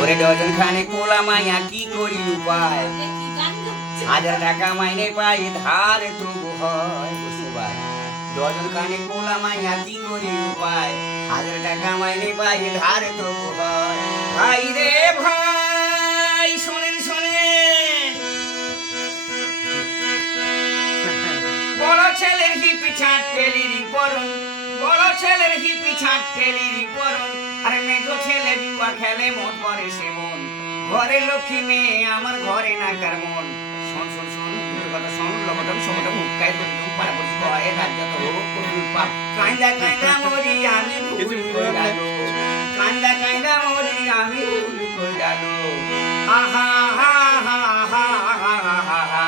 ওরে ডজন খানে কোলা মাইয়া কি করি উপায় 1000 টাকা মাইনে পাই ধার তবু হয় বুঝতে পাই ডজন খানে কোলা মাইয়া কি করি উপায় 1000 টাকা মাইনে পাই ধার তবু হয় ভাই রে ভাই শোনেন শোনেন বড় ছেলের হিপি ছাড়তেলিরি পরন বড় ছেলের হিপি ছাড়তেলিরি পরন আরে মেজো ছেলে জুয়া খেলে মন করে সে মন ঘরে লক্ষ্মী মেয়ে আমার ঘরে না কার মন শোন শোন শোন দুটো কথা শোন লগতম সমতম হুক্কায় দুম পাড়া পড়ি কয় রাজ্য তো হোক করুল পাপ কান্দা কান্দা মরি আমি ভুল করে গেল কান্দা কান্দা মরি আমি ভুল করে গেল আহা হা হা হা হা হা হা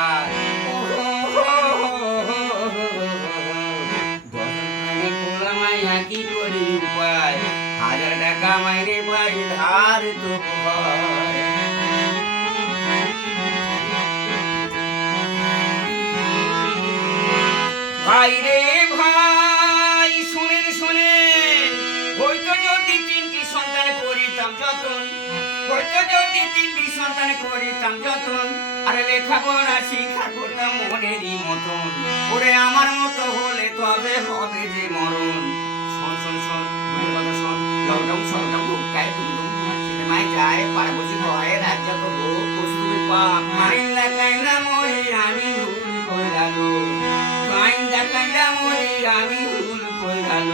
কি করি উপায় 1000 টাকা মাইনে পাই ধার তো হয় ভাই রে ভাই শুনেন শুনেন হয়তো যদি 3টি সন্তান করিতাম যতন হয়তো যদি 3টি সন্তান করিতাম যতন আরে লেখাপড়া শিক্ষা করতাম মনেরই মতন ওরে আমার মতো হলে তবে হবে যে মরণ শোন শোন শোন কথা শোন লকডাউন সলডাউন হুক্কায় দুমদুম সিনেমায় যায় পাড়াপড়শি ভয়ে রাজ্য তো হোক কস্তুরি পাপ কাইন্দা কাইন্দা মরি আমি ভুল করে গেল কাইন্দা কাইন্দা মরি আমি ভুল করে গেল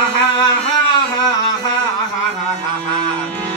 আহা হা হা হা হা হা হা